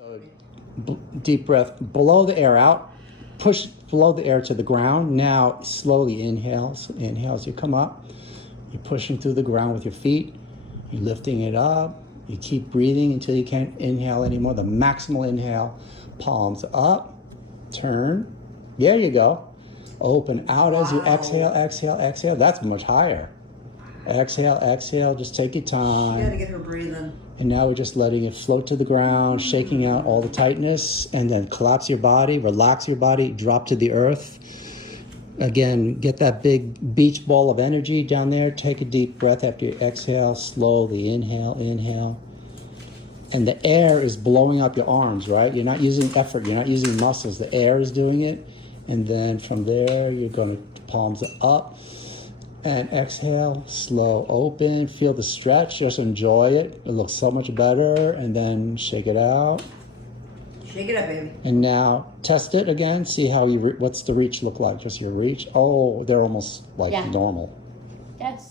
So deep breath, blow the air out, blow the air to the ground. Now slowly inhale as you come up. You're pushing through the ground with your feet. You're lifting it up. You keep breathing until you can't inhale anymore. The maximal inhale, palms up, turn. There you go. Open out as you exhale, exhale, exhale. That's much higher. Exhale, exhale, just take your time. You gotta get her breathing. And now we're just letting it float to the ground, shaking out all the tightness, and then collapse your body, relax your body, drop to the earth. Again, get that big beach ball of energy down there. Take a deep breath after you exhale. Slowly inhale, inhale. And the air is blowing up your arms, right? You're not using effort. You're not using muscles. The air is doing it. And then from there, you're going to palms up. And exhale, slow open. Feel the stretch. Just enjoy it. It looks so much better. And then shake it out. Shake it up, baby. And now test it again. See how what's the reach look like? Just your reach. Oh, they're almost like normal. That's